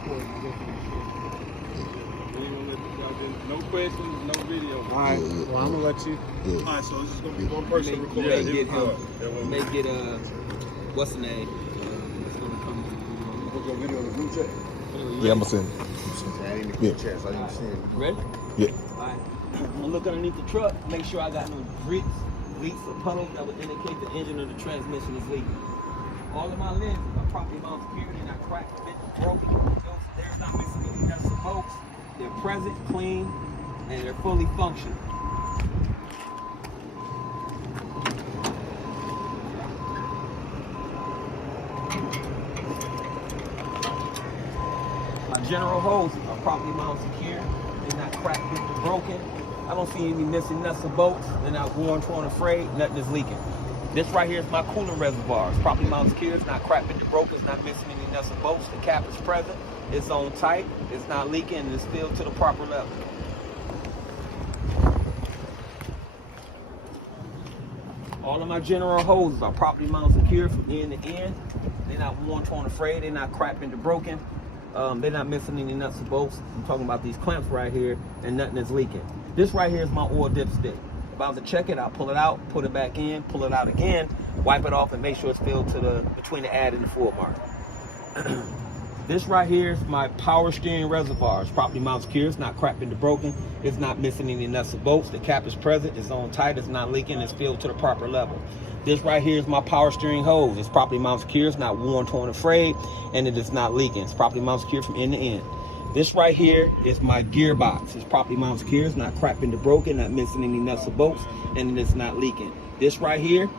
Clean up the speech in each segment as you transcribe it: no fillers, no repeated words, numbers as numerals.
No questions, no video. All right, well, I'm gonna let you. All right, so it's just gonna be one person recording. May get him. May get what's the name? It's gonna come. Put your video in the group chat. Yeah, I'm gonna send it. I ain't in the group chat, so I didn't see it. Ready? Yeah. All right. I'm gonna look underneath the truck, make sure I got no leaks or puddles that would indicate the engine or the transmission is leaking. All of my lenses are properly mounted here. They're not cracked, bent, broken. There's not missing any nuts or bolts. They're present, clean, and they're fully functional. My general hoses are properly mounted secure. They're not cracked, bent, or broken. I don't see any missing nuts or bolts. They're not worn, torn, or frayed. Nothing is leaking. This right here is my coolant reservoir. It's properly mounted secure. It's not cracked, bent, or broken. It's not missing any nuts or bolts. The cap is present. It's on tight. It's not leaking. And it's filled to the proper level. All of my general hoses are properly mounted secure from end to end. They're not worn, torn, or frayed. They're not cracked, bent, or broken. They're not missing any nuts or bolts. I'm talking about these clamps right here, and nothing is leaking. This right here is my oil dipstick. If I was to check it, I'll pull it out, put it back in, pull it out again, wipe it off, and make sure it's filled to the between the add and the full mark. This right here is my power steering reservoir. It's properly mounted secure. It's not cracked into broken. It's not missing any nuts or bolts. The cap is present. It's on tight. It's not leaking. It's filled to the proper level. This right here is my power steering hose. It's properly mounted secure. It's not worn, torn, or frayed, and it is not leaking. It's properly mounted secure from end to end. This right here is my gearbox. It's properly mounted secure. It's not cracked into broken, not missing any nuts or bolts, and it is not leaking. This right here,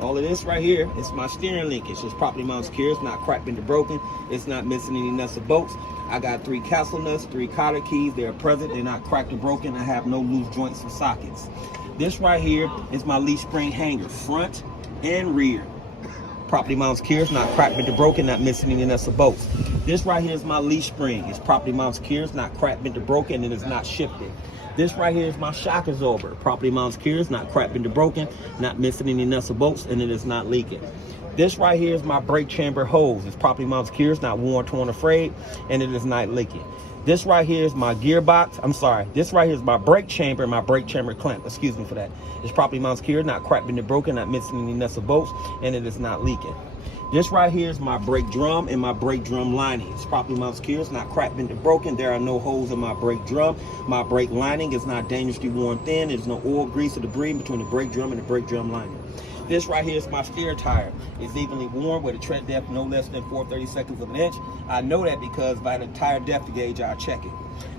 all of this right here, is my steering linkage. It's properly mounted secure. It's not cracked into broken. It's not missing any nuts or bolts. I got 3 castle nuts, 3 cotter keys. They're present. They're not cracked or broken. I have no loose joints or sockets. This right here is my leaf spring hanger, front and rear. Properly mounted secure. It's not cracked into broken, not missing any nuts or bolts. This right here is my leaf spring. It's properly mounted secure. It's not cracked into broken, and it's not shifted. This right here is my shock absorber. Properly mounted secure. It's not cracked into broken, not missing any nuts or bolts, and it is not leaking. This right here is my brake chamber hose. It's properly mounted secure. It's not worn, torn, or frayed, and it is not leaking. This right here is my gearbox. I'm sorry. This right here is my brake chamber and my brake chamber clamp. Excuse me for that. It's properly mounted secure, not cracked into broken, not missing any nuts or bolts, and it is not leaking. This right here is my brake drum and my brake drum lining. It's properly mounted secure. It's not cracked into broken. There are no holes in my brake drum. My brake lining is not dangerously worn thin. There's no oil, grease, or debris between the brake drum and the brake drum lining. This right here is my steer tire. It's evenly worn with a tread depth no less than 4/32 of an inch. I know that because by the tire depth gauge, I check it.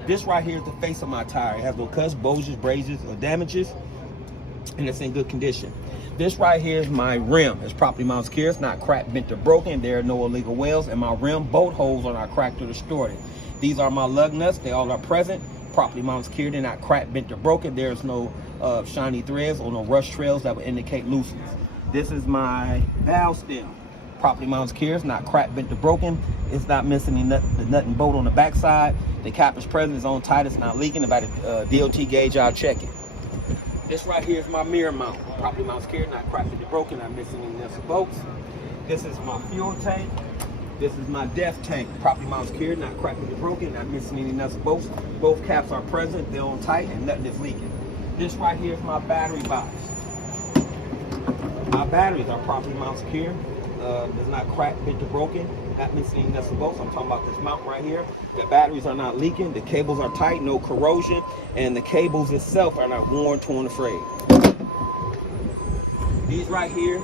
This right here is the face of my tire. It has no cuts, bulges, abrasions, or damages, and it's in good condition. This right here is my rim. It's properly mounted secure. It's not cracked, bent, or broken. There are no illegal welds, and my rim bolt holes are not cracked or distorted. These are my lug nuts. They all are present, properly mounted secure. They're not cracked, bent, or broken. There's no shiny threads or no rust trails that would indicate looseness. This is my valve stem. Properly mounted secure. It's not cracked, bent, or broken. It's not missing any nut and bolt on the backside. The cap is present. It's on tight. It's not leaking. If I had a DOT gauge, I'll check it. This right here is my mirror mount. Properly mounted secure, not cracked, bent, or broken. Not missing any nuts or bolts. This is my fuel tank. This is my def tank. Properly mounted secure, not cracked, bent, or broken. Not missing any nuts or bolts. Both caps are present. They're on tight, and nothing is leaking. This right here is my battery box. My batteries are properly mounted secure. It's not cracked, bent, or broken. Not missing any nuts or bolts. I'm talking about this mount right here. The batteries are not leaking. The cables are tight, no corrosion, and the cables itself are not worn, torn, or frayed. These right here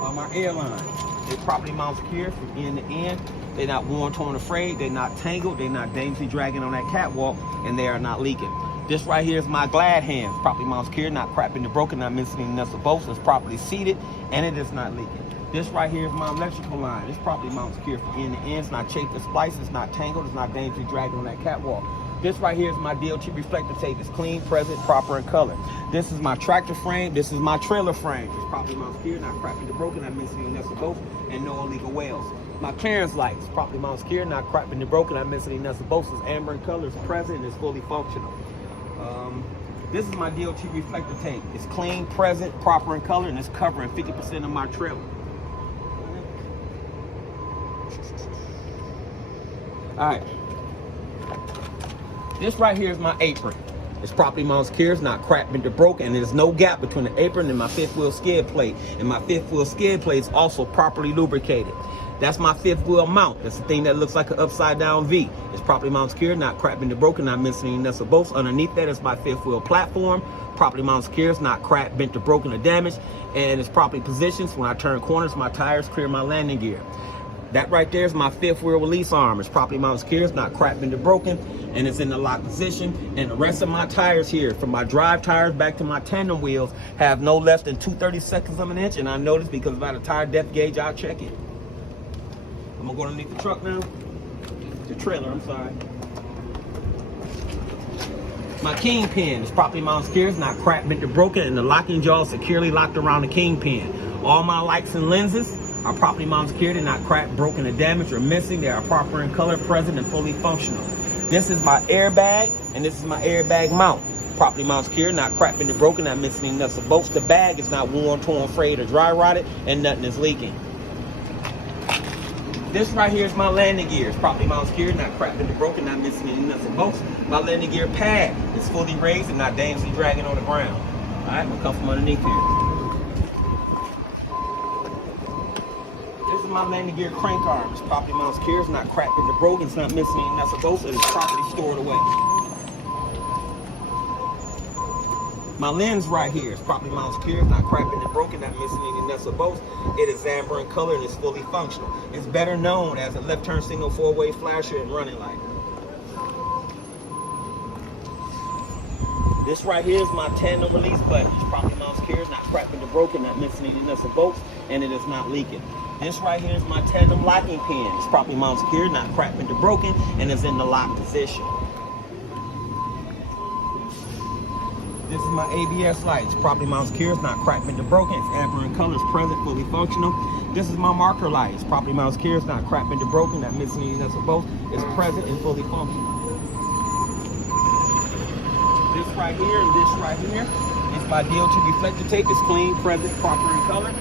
are my air lines. They're properly mounted secure from end to end. They're not worn, torn, or frayed. They're not tangled. They're not dangerously dragging on that catwalk, and they are not leaking. This right here is my glad hands, properly mounted secure, not cracked, bent, or broken, not missing any nuts or bolts. It's properly seated, and it is not leaking. This right here is my electrical line. It's properly mounted secure from end to end. It's not chafed or spliced. It's not tangled. It's not dangerously dragging on that catwalk. This right here is my DOT reflector tape. It's clean, present, proper, and color. This is my tractor frame. This is my trailer frame. It's properly mounted secure, not cracked, bent, or broken, not missing any nuts or bolts, and no illegal welds. My clearance lights, properly mounted secure, not cracked, bent, or broken, not missing any nuts or bolts. It's amber in color. It's present, and it's fully functional. This is my DOT reflector tape. It's clean, present, proper in color, and it's covering 50% of my trailer. All right. This right here is my apron. It's properly mounted secure, it's not cracked, bent, or broken, and there's no gap between the apron and my fifth wheel skid plate. And my fifth wheel skid plate is also properly lubricated. That's my fifth wheel mount. That's the thing that looks like an upside down V. It's properly mounted secure, not cracked, bent, or broken, not missing any nuts or bolts. Underneath that is my fifth wheel platform. Properly mounted secure, it's not cracked, bent, or broken, or damaged. And it's properly positioned. So when I turn corners, my tires clear my landing gear. That right there is my fifth wheel release arm. It's properly mounted secure, it's not cracked, bent, or broken, and it's in the lock position. And the rest of my tires here, from my drive tires back to my tandem wheels, have no less than 2/32 of an inch. And I noticed because by the tire depth gauge, I'll check it. I'm gonna go underneath the truck now. The trailer, I'm sorry. My kingpin is properly mounted secure, it's not cracked, bent, or broken, and the locking jaw is securely locked around the kingpin. All my lights and lenses are properly mounted secure, they're not cracked, broken, or damaged, or missing. They are proper in color, present, and fully functional. This is my airbag, and this is my airbag mount. Properly mounted secure, not cracked, bent, or broken, not missing any nuts or bolts. The bag is not worn, torn, frayed, or dry rotted, and nothing is leaking. This right here is my landing gear. It's properly mounted secure, not cracked, bent, or broken, not missing any nuts or bolts. My landing gear pad is fully raised and not dangerously dragging on the ground. All right, I'm gonna come from underneath here. This is my landing gear crank arm. It's properly mounted secure, it's not cracked, bent, or broken, it's not missing any nuts or bolts, and it's properly stored away. My lens right here is properly mounted secure, it's not cracked, bent, or broken, not missing any nuts or bolts. It is amber in color and it's fully functional. It's better known as a left turn signal, four-way flasher, and running light. This right here is my tandem release button. It's properly mounted secure, it's not cracked, bent, or broken, not missing any nuts or bolts, and it is not leaking. This right here is my tandem locking pin. It's properly mounted secure, not cracked, bent, or broken, and is in the lock position. This is my ABS light. It's properly mounted secure, it's not cracked, bent, or broken, it's amber in color, it's present, fully functional. This is my marker light. It's properly mounted secure, it's not cracked, bent, or broken, not missing any nuts or bolts, it's present and fully functional. This right here and this right here is my DOT reflector tape. It's clean, present, proper in color.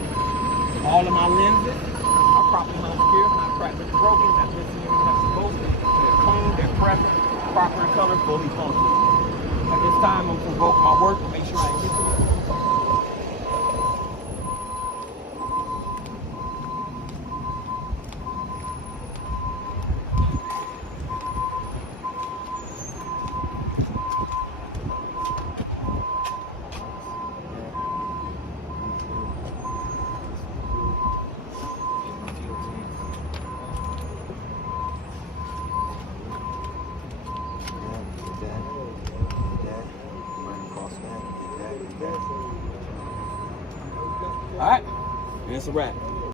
All of my lenses are properly mounted secure, not cracked, bent, or broken, not missing any nuts or bolts. They're clean, they're present, proper in color, fully functional. At this time, I'm going to invoke my work to make sure I get to it. All right, and it's a wrap.